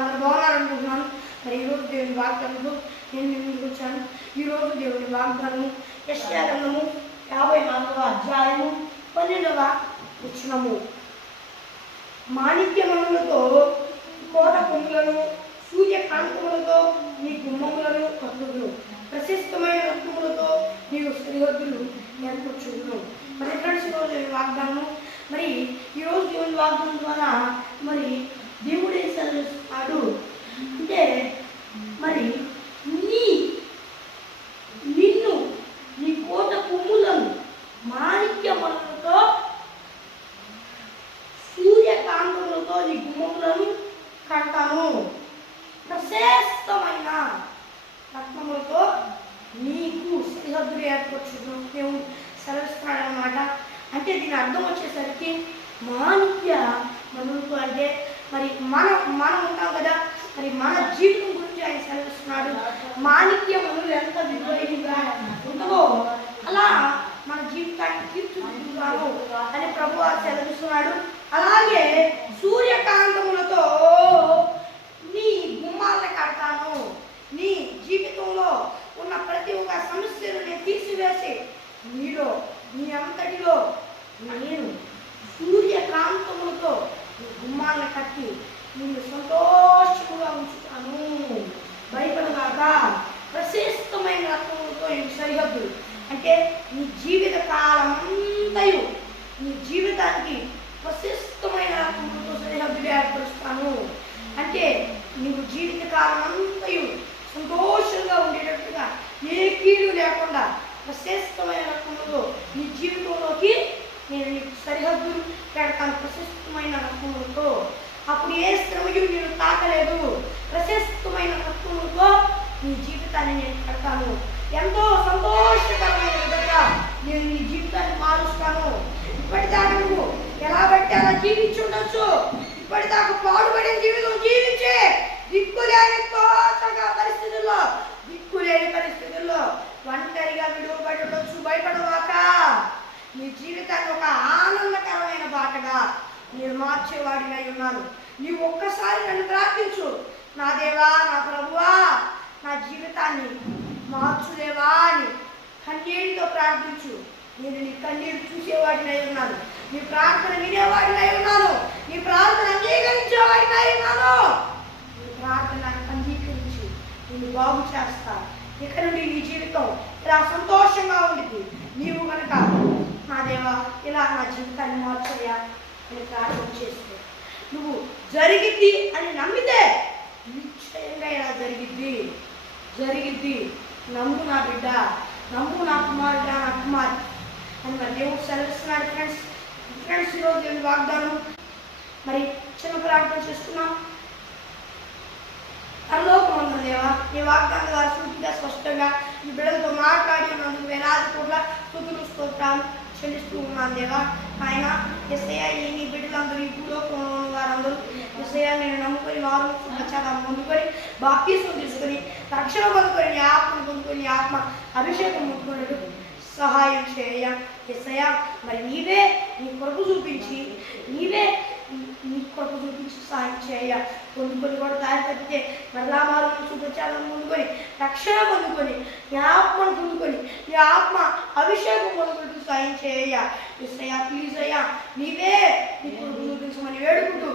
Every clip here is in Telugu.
అందరూ బాగున్నారనుకుంటున్నాను. మరి ఈరోజు దేవుని వాగ్దానంలో నేను మీ ముందుకు వచ్చాను. ఈరోజు దేవుని వాగ్దానము యెషయా గ్రంథము 54వ అధ్యాయము 12వ వచనము. మాణిక్యమణులతో కోట కొమ్ములను సూర్యకాంతములతో నీ గుమ్మములను కట్టుదును, ప్రశస్తమైన రత్నములతో నీవు సరిహద్దులు ఏర్పరచుదును. మరి ఫ్రెండ్స్, ఈరోజు వాగ్దానం, మరి ఈరోజు దేవుని వాగ్దానం ద్వారా మరి దేవుడు ఏం సెలవిస్తున్నాడు అంటే, మరి నిన్ను నీ కోట కొమ్ములను మాణిక్యమణులతో సూర్యకాంతములతో నీ గుమ్మములను కడతాను, ప్రశస్తమైన రత్నములతో నీకు సరిహద్దులు ఏర్పరచును దేవుడు సెలవిస్తున్నాడు అన్నమాట. అంటే దీని అర్థం వచ్చేసరికి మాణిక్య మనులతో అంటే మరి మనం ఉంటాం కదా, మరి మన జీవితం గురించి ఆయన సెలవిస్తున్నాడు. మాణిక్య మనులు ఎంత విలువైనగా ఉంటుందో అలా మన జీవితాన్ని తీర్చుకుంటున్నాను అని ప్రభు సెలవిస్తున్నాడు. అలాగే సూర్యకాంతములతో నీ గుమ్మాలను కడతాను, నీ జీవితంలో ఉన్న ప్రతి ఒక్క సమస్యను నేను తీసివేసి నీలో నీ అంతటిలో నేను సూర్యకాంతములతో నీ గుమ్మాలను కట్టి నిన్ను సంతోషముగా ఉంచుతాను, భయపడగాక. ప్రశస్తమైన రత్నములతో ఈ సరిహద్దు అంటే నీ జీవిత కాలం అంతయు నీ జీవితానికి ప్రశస్తమైన రత్నములతో సరిహద్దులు ఏర్పరుస్తాను. అంటే నీకు జీవిత కాలం అంతయు సంతోషంగా ఉండేటట్టుగా ఏ కీడు లేకుండా ప్రశస్తమైన రత్నములతో నీ జీవితంలోకి నేను నీకు సరిహద్దులు పెడతాను, ప్రశస్తమైన రత్నములతో. అప్పుడు ఏ శ్రమయు నేను తాకలేదు, ప్రశస్తమైన రత్నములతో నీ జీవితాన్ని నేను పెడతాను. ఎంతో సంతోషకరమైన విధంగా నేను నీ జీవితాన్ని మారుస్తాను. ఇప్పటిదాకా నువ్వు ఎలా బట్టి అలా జీవించి ఉండొచ్చు, ఇప్పటిదాకా పాడుపడిన జీవితం జీవించే దిక్కులేని పరిస్థితుల్లో ఒంటరిగా విడువబడి ఉండొచ్చు, భయపడవాక. నీ జీవితాన్ని ఒక ఆనందకరమైన బాటగా నేను మార్చేవాడినై ఉన్నాను. నీవు ఒక్కసారి నన్ను ప్రార్థించు, నా దేవా, నా ప్రభువా, నా జీవితాన్ని మార్చులేవా అని కన్నీటితో ప్రార్థించు. నేను నీ కన్నీరు చూసేవాడినై ఉన్నాను, నీ ప్రార్థన వినేవాడినై ఉన్నాను, నీ ప్రార్థన అంగీకరించేవాడినై ఉన్నాను. నీ ప్రార్థన అంగీకరించి నేను బాగు చేస్తా. ఇక్కడ నుండి నీ జీవితం ఇలా సంతోషంగా ఉండింది. నీవు కనుక నా దేవా ఇలా నా జీవితాన్ని మార్చయ్యా అని ప్రార్థన చేస్తే, నువ్వు జరిగిద్ది అని నమ్మితే నిశ్చయంగా ఇలా జరిగిద్ది. నమ్ము నా బిడ్డ, నమ్ము నా కుమారుడా, నా కుమారి అని మరి దేవుడు సెలవిస్తున్నాడు. ఫ్రెండ్స్ ఈరోజు దేవుని వాగ్దానం మరి చిన్న ప్రార్థన చేస్తున్నాం. పరలోకమందున దేవా, నీ వాగ్దానం ద్వారా సూటిగా స్పష్టంగా ఈ బిడ్డలతో మాట్లాడి ఉన్నందుకు వేలాది కోట్ల స్తుతులు స్తోత్రాలు చెల్లిస్తూ ఉన్నాను దేవా. ఆయన యేసయ్యా, నీ బిడ్డలందరూ ఈ భూలోకంలో వారందరూ యేసయ్యా నేను నమ్ముకొని వారు పశ్చాత్తాపం పొందుకొని బాప్తిసం తీసుకొని రక్షణ పొందుకొని నీ ఆత్మను పొందుకొని ఆత్మ అభిషేకం పొందుకున్నట్టు సహాయం చేయ యేసయ్యా. మరి నీవే నీ కొరకు చూపించి సహాయం చేయ. పొందుకొని కూడా దారి తప్పితే మరలా మారు చూపించాలని పొందుకొని రక్షణ పొందుకొని నీ ఆత్మను పొందుకొని నీ ఆత్మ అభిషేకం పొందుకుంటూ సహాయం చేయ యేసయ్యా. ప్లీజ్ అయ్యా, నీవే నీ కొరకు చూపించమని వేడుకుంటూ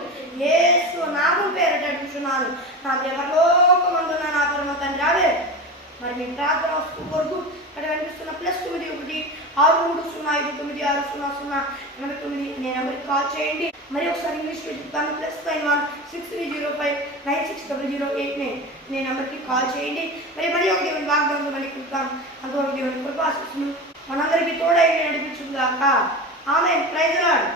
యేసు నామం పేరట అడుగుతున్నాను నా దేవలోకమందున నా పరమ తండ్రి. రావే మరి మీ ప్రార్థన కొరకు అక్కడ కనిపిస్తున్న +91 6305609 అనే నెంబర్కి కాల్ చేయండి. మరి ఒకసారి ఇంగ్లీష్లో చెప్తాను. +91 6305 960089 అనే నెంబర్కి కాల్ చేయండి. మరి ఒక దేవుని వాగ్దానం మళ్ళీ కలుగుతాం. అంతవరకు దేవుని కృప ఆశీస్సులు మనందరికీ తోడై నడిపించుగాక. ఆమేన్. Praise the lord.